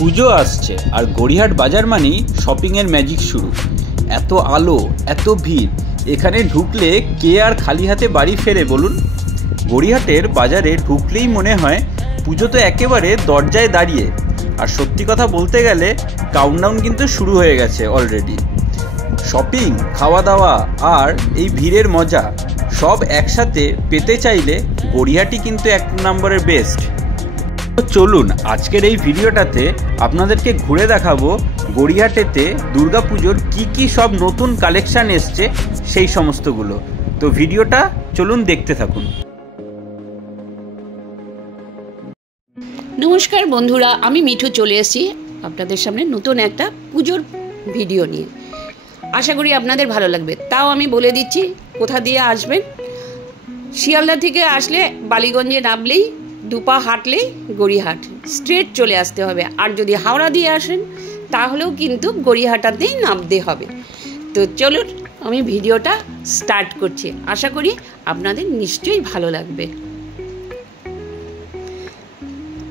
পুজো আসছে আর গড়িয়াহাট বাজার মানেই শপিংয়ের ম্যাজিক শুরু। এত আলো, এত ভিড়, এখানে ঢুকলে কে আর খালি হাতে বাড়ি ফেরে বলুন? গড়িয়াহাটের বাজারে ঢুকলেই মনে হয় পুজো তো একেবারে দরজায় দাঁড়িয়ে। আর সত্যি কথা বলতে গেলে কাউন্টডাউন কিন্তু শুরু হয়ে গেছে অলরেডি। শপিং, খাওয়া দাওয়া আর এই ভিড়ের মজা সব একসাথে পেতে চাইলে গড়িয়াহাটই কিন্তু এক নম্বরের বেস্ট। তো চলুন আজকের এই ভিডিওটাতে আপনাদেরকে ঘুরে দেখাবো গড়িয়াহাটেতে দুর্গাপুজোর কি সব নতুন কালেকশান এসছে সেই সমস্তগুলো। তো ভিডিওটা চলুন দেখতে থাকুন। নমস্কার বন্ধুরা, আমি মিঠু চলে এসেছি আপনাদের সামনে নতুন একটা পুজোর ভিডিও নিয়ে। আশা করি আপনাদের ভালো লাগবে। তাও আমি বলে দিচ্ছি কোথা দিয়ে আসবেন। শিয়ালদা থেকে আসলে বালিগঞ্জে নামলেই দুপা হাঁটলেই গড়িয়াহাট, স্ট্রেট চলে আসতে হবে। আর যদি হাওড়া দিয়ে আসেন তাহলেও কিন্তু গড়িয়াহাটাতেই নামতে হবে। তো চলুন আমি ভিডিওটা স্টার্ট করছি। আশা করি আপনাদের নিশ্চয়ই ভালো লাগবে।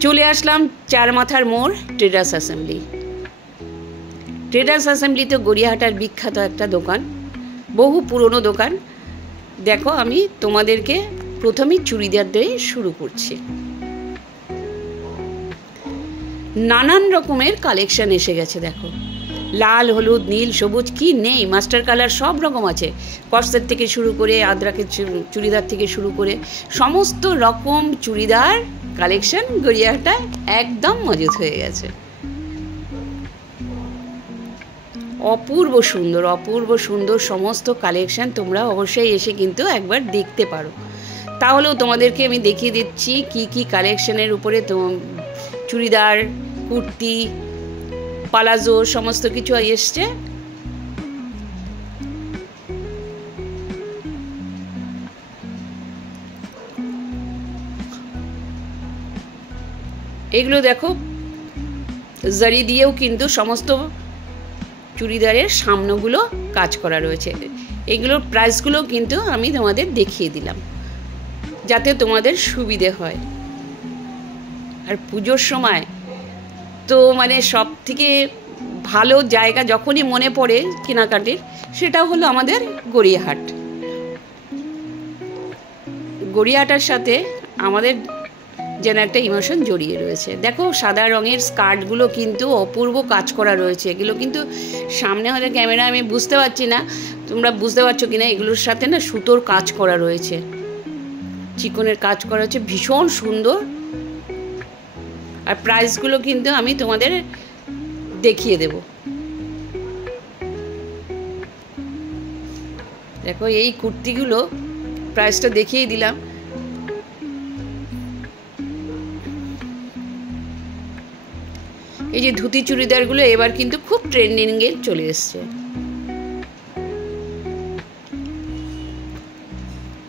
চলে আসলাম চার মাথার মোড় ট্রেডার্স অ্যাসেম্বলি। ট্রেডার্স অ্যাসেম্বলি তো গড়িয়াহাটার বিখ্যাত একটা দোকান, বহু পুরনো দোকান। দেখো আমি তোমাদেরকে প্রথমেই চুড়িদার দিয়ে শুরু করছি। নানান রকমের কালেকশন এসে গেছে। দেখো লাল, হলুদ, নীল, সবুজ, কি নেই, মাস্টার কালার সব রকম আছে। কর্সেট থেকে শুরু করে আদ্রাকের চুড়িদার থেকে শুরু করে সমস্ত রকম চুড়িদার কালেকশন গড়িয়াহাটায় একদম মজুদ হয়ে গেছে। অপূর্ব সুন্দর, অপূর্ব সুন্দর সমস্ত কালেকশন তোমরা অবশ্যই এসে কিন্তু একবার দেখতে পারো। তাহলেও তোমাদেরকে আমি দেখিয়ে দিচ্ছি কি কালেকশনের উপরে তো চুড়িদার, কুর্তি, পালাজো সমস্ত কিছু এসছে। এগুলো দেখো জারি দিয়েও কিন্তু সমস্ত চুড়িদারের সামনেগুলো কাজ করা রয়েছে। এগুলোর প্রাইসগুলো কিন্তু আমি তোমাদের দেখিয়ে দিলাম যাতে তোমাদের সুবিধে হয়। আর পুজোর সময় তো মানে সব থেকে ভালো জায়গা যখনই মনে পড়ে কেনাকাটির, সেটা হলো আমাদের গড়িয়াহাট। গড়িয়াহাটার সাথে আমাদের যেন একটা ইমোশন জড়িয়ে রয়েছে। দেখো সাদা রঙের স্কার্টগুলো কিন্তু অপূর্ব কাজ করা রয়েছে। এগুলো কিন্তু সামনে হয়তো ক্যামেরা আমি বুঝতে পারছি না, তোমরা বুঝতে পারছো কিনা। এগুলোর সাথে না সুতোর কাজ করা রয়েছে, চিকনের কাজ করা হচ্ছে, ভীষণ সুন্দর। আর প্রাইসগুলো কিন্তু আমি তোমাদের দেখিয়ে দেব। দেখো এই কুর্তিগুলো প্রাইসটা দেখিয়ে দিলাম। এই যে ধুতি চুড়িদারগুলো এবার কিন্তু খুব ট্রেন্ডিংয়ে চলে এসছে।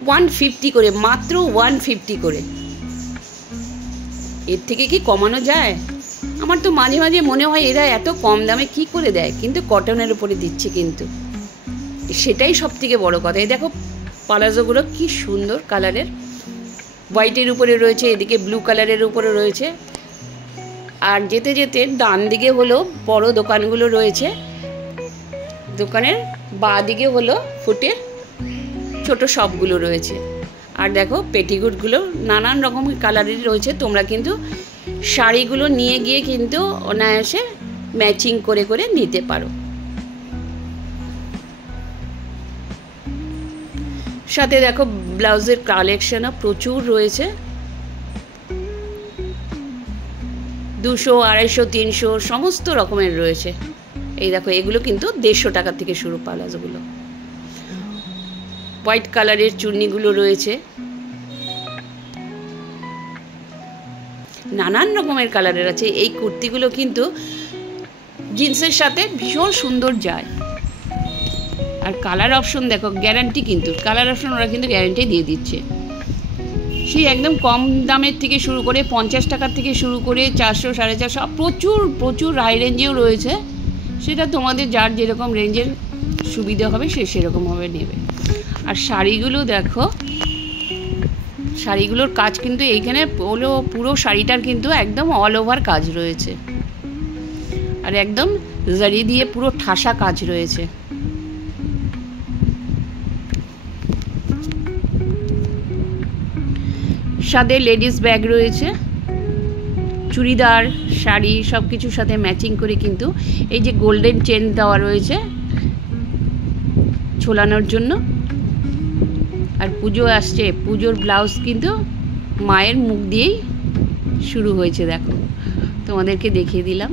150 করে, মাত্র 150 করে। এর থেকে কি কমানো যায়? আমার তো মাঝে মাঝে মনে হয় এরা এত কম দামে কি করে দেয়, কিন্তু কটনের উপরে দিচ্ছে, কিন্তু সেটাই সব থেকে বড় কথা। এই দেখো পালাজোগুলো কি সুন্দর কালারের, হোয়াইটের উপরে রয়েছে, এদিকে ব্লু কালারের উপরে রয়েছে। আর যেতে যেতে ডান দিকে হলো বড় দোকানগুলো রয়েছে, দোকানের বাঁ দিকে হলো ফুটের ছোট শপগুলো রয়েছে। আর দেখো পেটিকোটগুলো নানান রকম কালারের রয়েছে। তোমরা কিন্তু শাড়িগুলো নিয়ে গিয়ে কিন্তু অনায়াসে ম্যাচিং করে করে নিতে পারো। সাথে দেখো ব্লাউজের কালেকশনও প্রচুর রয়েছে, 200, 250, 300 সমস্ত রকমের রয়েছে। এই দেখো এগুলো কিন্তু 150 টাকা থেকে শুরু পালাজোগুলো। হোয়াইট কালারের চুন্নিগুলো রয়েছে, নানান রকমের কালারের আছে। এই কুর্তিগুলো কিন্তু জিন্সের সাথে ভীষণ সুন্দর যায়। আর কালার অপশন দেখো, গ্যারান্টি কিন্তু কালার অপশন ওরা কিন্তু গ্যারান্টি দিয়ে দিচ্ছে। সেই একদম কম দামের থেকে শুরু করে 50 টাকার থেকে শুরু করে 400, 450, প্রচুর হাই রেঞ্জেও রয়েছে। সেটা তোমাদের যার যেরকম রেঞ্জের সুবিধা হবে সে সেরকমভাবে নেবে। আর শাড়িগুলো দেখো, শাড়িগুলোর কাজ কিন্তু এইখানে পুরো শাড়িটার কিন্তু একদম অল ওভার কাজ রয়েছে। আর একদম জারি দিয়ে পুরো ঠাসা কাজ রয়েছে। সাথে লেডিস ব্যাগ রয়েছে, চুড়িদার, শাড়ি সব কিছুর সাথে ম্যাচিং করে কিন্তু এই যে গোল্ডেন চেন দেওয়া রয়েছে ঝোলানোর জন্য। আর পুজো আসছে, পুজোর ব্লাউজ কিন্তু মায়ের মুখ দিয়েই শুরু হয়েছে। দেখো, তোমাদেরকে দেখিয়ে দিলাম।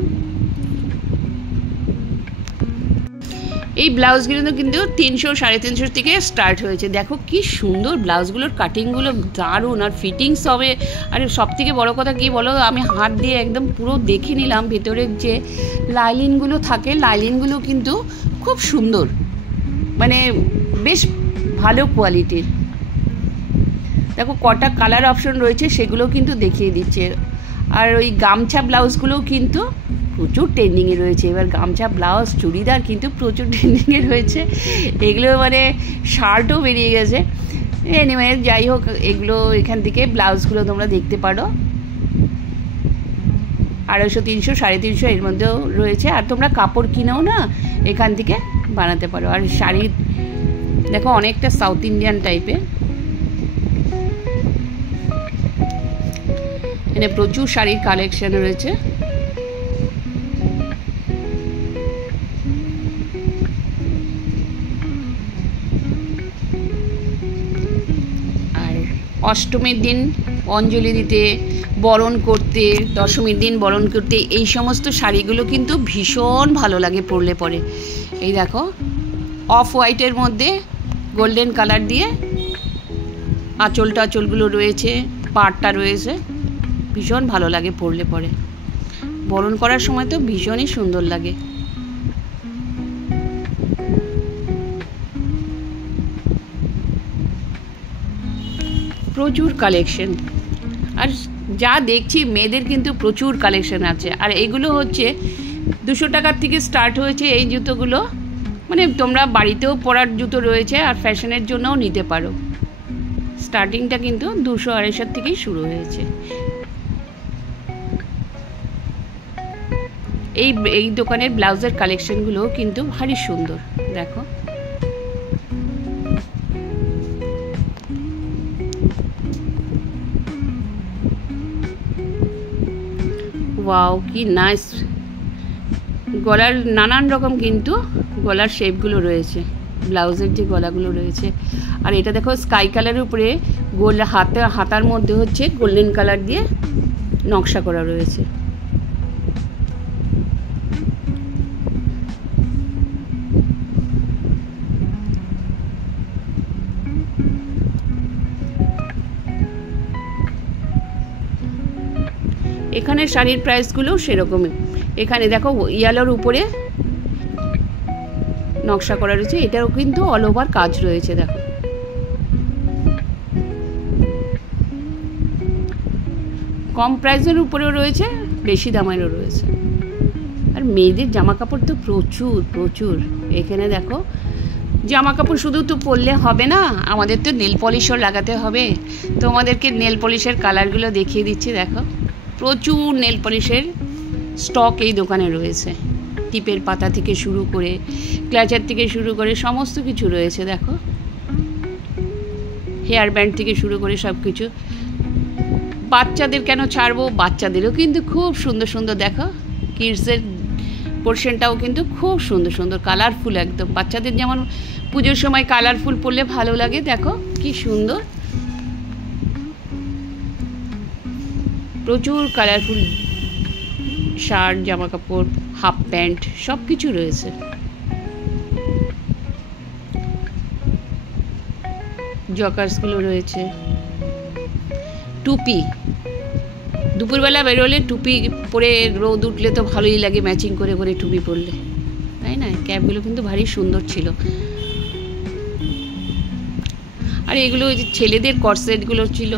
এই ব্লাউজগুলো কিন্তু 300 350 থেকে স্টার্ট হয়েছে। দেখো কি সুন্দর ব্লাউজগুলোর কাটিংগুলো, দারুণ। আর ফিটিংস হবে। আর সব থেকে বড়ো কথা কি বলো, আমি হাত দিয়ে একদম পুরো দেখে নিলাম ভেতরের যে লাইলিনগুলো থাকে, লাইলিনগুলো কিন্তু খুব সুন্দর, মানে বেশ ভালো কোয়ালিটির। দেখো কটা কালার অপশন রয়েছে, সেগুলো কিন্তু দেখিয়ে দিচ্ছে। আর ওই গামছা ব্লাউজগুলোও কিন্তু প্রচুর ট্রেন্ডিংয়ে রয়েছে। এবার গামছা, ব্লাউজ, চুড়িদার কিন্তু প্রচুর ট্রেন্ডিংয়ে রয়েছে। এগুলো মানে শার্টও বেরিয়ে গেছে। এনিওয়ে, যাই হোক, এগুলো এখান থেকে ব্লাউজগুলো তোমরা দেখতে পারো। 250, 300, 350 এর মধ্যেও রয়েছে। আর তোমরা কাপড় কিনেও না এখান থেকে বানাতে পারো। আর শাড়ি দেখো অনেকটা সাউথ ইন্ডিয়ান টাইপের। এখানে প্রচুর শাড়ির কালেকশন রয়েছে। আর অষ্টমীর দিন অঞ্জলি দিতে, বরণ করতে, দশমীর দিন বরণ করতে এই সমস্ত শাড়িগুলো কিন্তু ভীষণ ভালো লাগে পরলে পরে। এই দেখো অফ হোয়াইটের মধ্যে গোল্ডেন কালার দিয়ে আঁচলগুলো রয়েছে, পাড়টা রয়েছে, ভীষণ ভালো লাগে পরলে পরে। বরণ করার সময় তো ভীষণই সুন্দর লাগে। প্রচুর কালেকশন। আর যা দেখছি মেয়েদের কিন্তু প্রচুর কালেকশন আছে। আর এগুলো হচ্ছে 200 টাকার থেকে স্টার্ট হয়েছে এই জুতোগুলো। মানে তোমরা বাড়িতেও পরার জুতো রয়েছে, আর ফ্যাশনের জন্যও নিতে পারো। স্টার্টিংটা কিন্তু 200-250 থেকেই শুরু হয়েছে। এই দোকানের ব্লাউজের কালেকশনগুলো কিন্তু ভারী সুন্দর। দেখো ওয়াও, কি নাইস। গলার নানান রকম কিন্তু গলার শেপগুলো রয়েছে, ব্লাউজের যে গলাগুলো রয়েছে। আর এটা দেখো স্কাই কালারের উপরে হাতার মধ্যে হচ্ছে গোল্ডেন কালার দিয়ে নকশা করা রয়েছে। এখানে শাড়ির প্রাইসগুলো সেরকমই। এখানে দেখো ইয়েলোর উপরে নকশা করা রয়েছে, এটারও কিন্তু অল ওভার কাজ রয়েছে। দেখো কম প্রাইসের উপরেও রয়েছে, বেশি দামেরও রয়েছে। আর মেয়েদের জামা কাপড় তো প্রচুর প্রচুর। এখানে দেখো জামা কাপড় শুধু তো পরলে হবে না, আমাদের তো নেল পলিশও লাগাতে হবে। তোমাদেরকে নেল পলিশের কালারগুলো দেখিয়ে দিচ্ছি। দেখো প্রচুর নেল পলিশের স্টক এই দোকানে রয়েছে। টিপের পাতা থেকে শুরু করে, ক্লাচার থেকে শুরু করে সমস্ত কিছু রয়েছে। দেখো হেয়ার ব্যান্ড থেকে শুরু করে সব কিছু। বাচ্চাদের কেন ছাড়বো, বাচ্চাদেরও কিন্তু খুব সুন্দর সুন্দর। দেখো কিডসের পোর্শনটাও কিন্তু খুব সুন্দর সুন্দর, কালারফুল একদম। বাচ্চাদের যেমন পুজোর সময় কালারফুল পরলে ভালো লাগে, দেখো কি সুন্দর। প্রচুর কালারফুল শার্ট, জামা কাপড়, হাফ প্যান্ট সব কিছু রয়েছে। জকার্সগুলো রয়েছে। টুপি, দুপুরবেলা বেরোলে টুপি পরে রোদ উঠলে তো ভালোই লাগে, ম্যাচিং করে করে টুপি পরলে, তাই না? ক্যাপগুলো কিন্তু ভারী সুন্দর ছিল। আর এগুলো ওই যে ছেলেদের কর্সেটগুলো ছিল।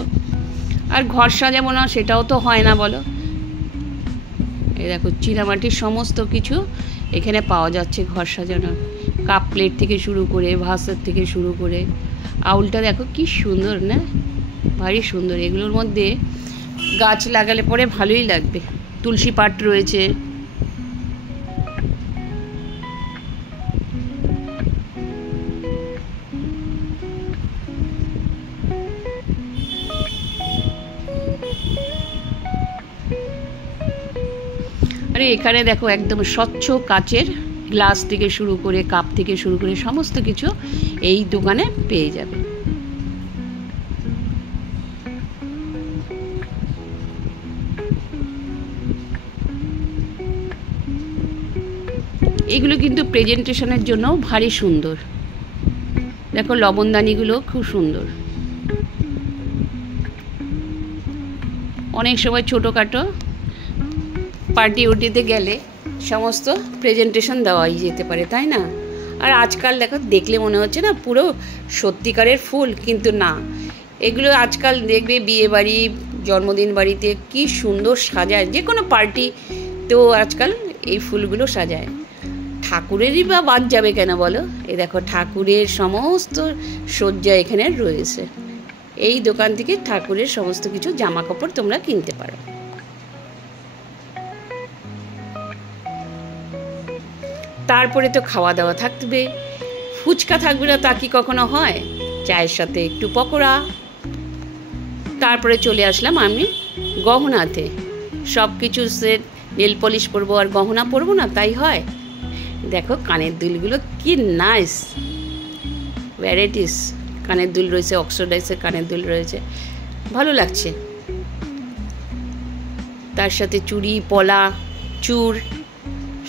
আর ঘর সাজাবো না সেটাও তো হয় না বলো। এই দেখো চীনামাটির সমস্ত কিছু এখানে পাওয়া যাচ্ছে ঘর সাজানোর। কাপ প্লেট থেকে শুরু করে, ভাসের থেকে শুরু করে। আউলটা দেখো কি সুন্দর না, ভারী সুন্দর। এগুলোর মধ্যে গাছ লাগালে পরে ভালোই লাগবে। তুলসী পাট রয়েছে, আরে এখানে দেখো একদম স্বচ্ছ কাচের গ্লাস থেকে শুরু করে কাপ থেকে শুরু করে সমস্ত কিছু এই দোকানে পেয়ে যাবে। এগুলো কিন্তু প্রেজেন্টেশনের জন্য ভারী সুন্দর। দেখো লবণদানিগুলো খুব সুন্দর। অনেক সময় ছোটোখাটো পার্টি উটিতে গেলে সমস্ত প্রেজেন্টেশন দেওয়াই যেতে পারে, তাই না? আর আজকাল দেখো দেখলে মনে হচ্ছে না পুরো সত্যিকারের ফুল, কিন্তু না, এগুলো আজকাল দেখবে বিয়ে বাড়ি জন্মদিন বাড়িতে কি সুন্দর সাজায়, যে কোনো পার্টি তো আজকাল এই ফুলগুলো সাজায়। ঠাকুরেরই বা বাদ যাবে কেন বলো? এই দেখো ঠাকুরের সমস্ত সজ্জা এখানে রয়েছে। এই দোকান থেকে ঠাকুরের সমস্ত কিছু জামা কাপড় তোমরা কিনতে পারো। তারপরে তো খাওয়া দাওয়া থাকবে, ফুচকা থাকবে না তা কি কখনো হয়? চায়ের সাথে একটু পকোড়া। তারপরে চলে আসলাম আমি গহনাতে। সব কিছু সেট, নেল পলিশ পরবো আর গহনা পরবো না, তাই হয়? দেখো কানের দুলগুলো কি নাইস, ভ্যারাইটিস কানের দুল রয়েছে, অক্সিডাইজের কানের দুল রয়েছে, ভালো লাগছে। তার সাথে চুড়ি, পলা, চূড়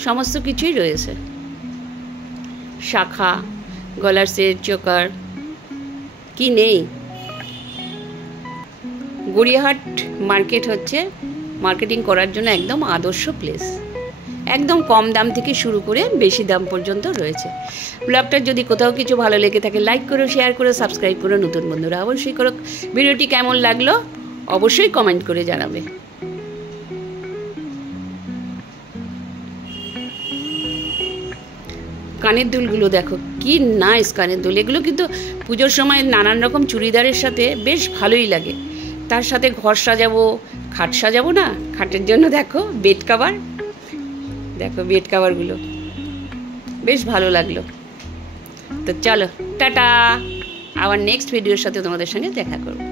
সমস্ত কিছুই রয়েছে, শাখা, গলার সেট, চোকার, কি নেই। গড়িয়াহাট মার্কেট হচ্ছে মার্কেটিং করার জন্য একদম আদর্শ প্লেস। একদম কম দাম থেকে শুরু করে বেশি দাম পর্যন্ত রয়েছে। ব্লগটার যদি কোথাও কিছু ভালো লেগে থাকে লাইক করো, শেয়ার করো, সাবস্ক্রাইব করো। নতুন বন্ধুরা অবশ্যই করো। ভিডিওটি কেমন লাগলো অবশ্যই কমেন্ট করে জানাবে। কানের দুলগুলো দেখো কি নাইস কানের দুল। এগুলো কিন্তু পুজোর সময় নানান রকম চুড়িদারের সাথে বেশ ভালোই লাগে। তার সাথে ঘর সাজাবো, খাট সাজাবো না, খাটের জন্য দেখো বেড কাভার, দেখো বেড কাভারগুলো বেশ ভালো লাগলো। তো চলো টাটা, আবার নেক্সট ভিডিওর সাথে তোমাদের সঙ্গে দেখা করবো।